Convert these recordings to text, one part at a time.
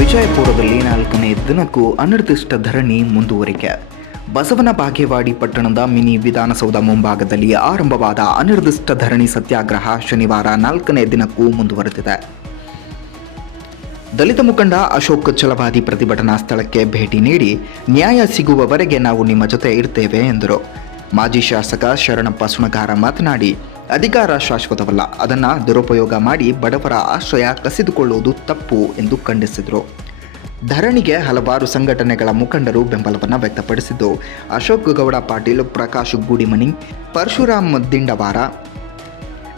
ವಿಜಯಪುರದಲ್ಲಿ ನಾಲ್ಕನೇ ದಿನಕ್ಕೂ ಅನಿರ್ದಿಷ್ಟ ಧರಣಿ ಮುಂದುವರಿಕೆ. ಬಸವನ ಬಾಗೇವಾಡಿ ಪಟ್ಟಣದ ಮಿನಿ ವಿಧಾನಸೌಧ ಮುಂಭಾಗದಲ್ಲಿ ಆರಂಭವಾದ ಅನಿರ್ದಿಷ್ಟ ಧರಣಿ ಸತ್ಯಾಗ್ರಹ ಶನಿವಾರ ನಾಲ್ಕನೇ ದಿನಕ್ಕೂ ಮುಂದುವರೆದಿದೆ. ದಲಿತ ಮುಖಂಡ ಅಶೋಕ್ ಛಲವಾದಿ ಪ್ರತಿಭಟನಾ ಸ್ಥಳಕ್ಕೆ ಭೇಟಿ ನೀಡಿ ನ್ಯಾಯ ಸಿಗುವವರೆಗೆ ನಾವು ನಿಮ್ಮ ಜೊತೆ ಇರ್ತೇವೆ ಎಂದರು. ಮಾಜಿ ಶಾಸಕ ಶರಣಪ್ಪ ಸುಣಗಾರ ಮಾತನಾಡಿ ಅಧಿಕಾರ ಶಾಶ್ವತವಲ್ಲ. ಅದನ್ನು ದುರುಪಯೋಗ ಮಾಡಿ ಬಡವರ ಆಶ್ರಯ ಕಸಿದುಕೊಳ್ಳುವುದು ತಪ್ಪು ಎಂದು ಖಂಡಿಸಿದರು. ಧರಣಿಗೆ ಹಲವಾರು ಸಂಘಟನೆಗಳ ಮುಖಂಡರು ಬೆಂಬಲವನ್ನು ವ್ಯಕ್ತಪಡಿಸಿದ್ದು. ಅಶೋಕ್ ಗೌಡ ಪಾಟೀಲ್, ಪ್ರಕಾಶ್ ಗೂಡಿಮನಿ, ಪರಶುರಾಮ್ ದಿಂಡವಾರ,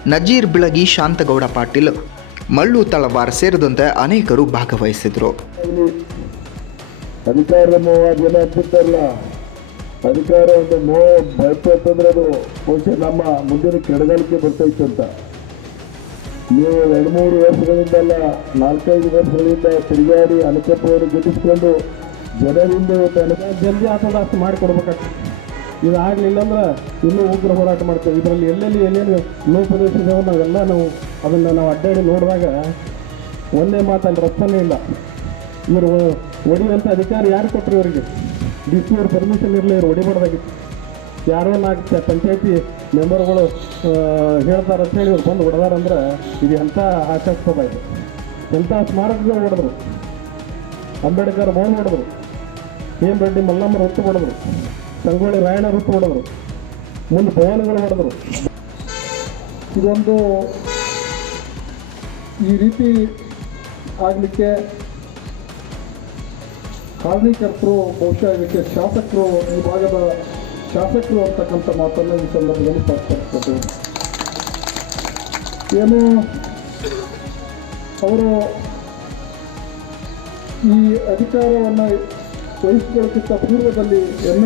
ನಜೀರ್ ಬಿಳಗಿ, ಶಾಂತಗೌಡ ಪಾಟೀಲ್ ಮಳ್ಳು ತಳವಾರ್ ಸೇರಿದಂತೆ ಅನೇಕರು ಭಾಗವಹಿಸಿದರು. ಅಧಿಕಾರ ಒಂದು ಮೋಹ ಭಯಪಟ್ಟಂದ್ರೆ ಅದು ಬಹುಶಃ ನಮ್ಮ ಮುಂದಿನ ಕೆಡಗಾಲಿಕೆ ಬರ್ತೈತೆ ಅಂತ. ನೀವು ಎರಡು ಮೂರು ವರ್ಷಗಳಿಂದಲ್ಲ, ನಾಲ್ಕೈದು ವರ್ಷಗಳಿಂದ ತಿರುಗಾಡಿ ಅನುಕಂಪವನ್ನು ಗೆಲ್ಲಿಸ್ಕೊಂಡು ಜನರಿಂದ ಜಲ್ದಿ ಆತದ ಅಷ್ಟು ಮಾಡಿಕೊಡ್ಬೇಕಾಗ್ತದೆ ಇದು ಆಗಲಿಲ್ಲ ಅಂದ್ರೆ ಇನ್ನೂ ಉಗ್ರ ಹೋರಾಟ ಮಾಡ್ತೇವೆ. ಇದರಲ್ಲಿ ಎಲ್ಲೆಲ್ಲಿ ಏನೇನು ಲೋಪದೋಷಿದಾವ ನಾವೆಲ್ಲ ನಾವು ಅದನ್ನು ನಾವು ಅಡ್ಡಾಡಿ ನೋಡಿದಾಗ ಒಂದೇ ಮಾತಲ್ಲಿ ರಸ್ತನೇ ಇಲ್ಲ. ಇವರು ಒಡಿಯುವಂಥ ಅಧಿಕಾರ ಯಾರು ಕೊಟ್ಟರು ಇವರಿಗೆ? ಡಿ ಸಿ ಅವ್ರ ಪರ್ಮಿಷನ್ ಇರಲಿ ಇವ್ರು ಹೊಡಿಬಾರ್ದಾಗಿತ್ತು ಯಾರೋ ನಾಲ್ಕು ಪಂಚಾಯತಿ ಮೆಂಬರ್ಗಳು ಹೇಳ್ತಾರೆ ಅಂತೇಳಿ ಇವ್ರು ಬಂದು ಹೊಡೆದಾರಂದ್ರೆ ಇದು ಎಂಥ ಹಾಸ್ಯಾಸ್ಪದ ಇದು. ಎಂಥ ಸ್ಮಾರಕಗಳು ಹೊಡೆದ್ರು. ಅಂಬೇಡ್ಕರ್ ಬೋನ್ ಹೊಡೆದ್ರು. ಎಂ ರೆಡ್ಡಿ ಮಲ್ಲಮ್ಮ ಹೊತ್ತು ಹೊಡೆದ್ರು. ಸಂಗೊಳ್ಳಿ ರಾಯಣ್ಣ ಹೊತ್ತು ಹೊಡೆದ್ರು. ಮುಂದೆ ಭವನಗಳು ಹೊಡೆದ್ರು. ಇದೊಂದು ಈ ರೀತಿ ಆಗಲಿಕ್ಕೆ ಕಾರಣೀಕರ್ತರು ಬಹುಶಃ ಇದಕ್ಕೆ ಶಾಸಕರು, ಈ ಭಾಗದ ಶಾಸಕರು ಅಂತಕ್ಕಂಥ ಮಾತನ್ನು ಈ ಸಂದರ್ಭದಲ್ಲಿ ಪ್ರಸ್ತಾಪಿಸ್ಕೊಳ್ತೇವೆ ಏನು, ಅವರು ಈ ಅಧಿಕಾರವನ್ನು ವಹಿಸಿಕೊಳ್ಳುತ್ತಿದ್ದ ಪೂರ್ವದಲ್ಲಿ ಎಂ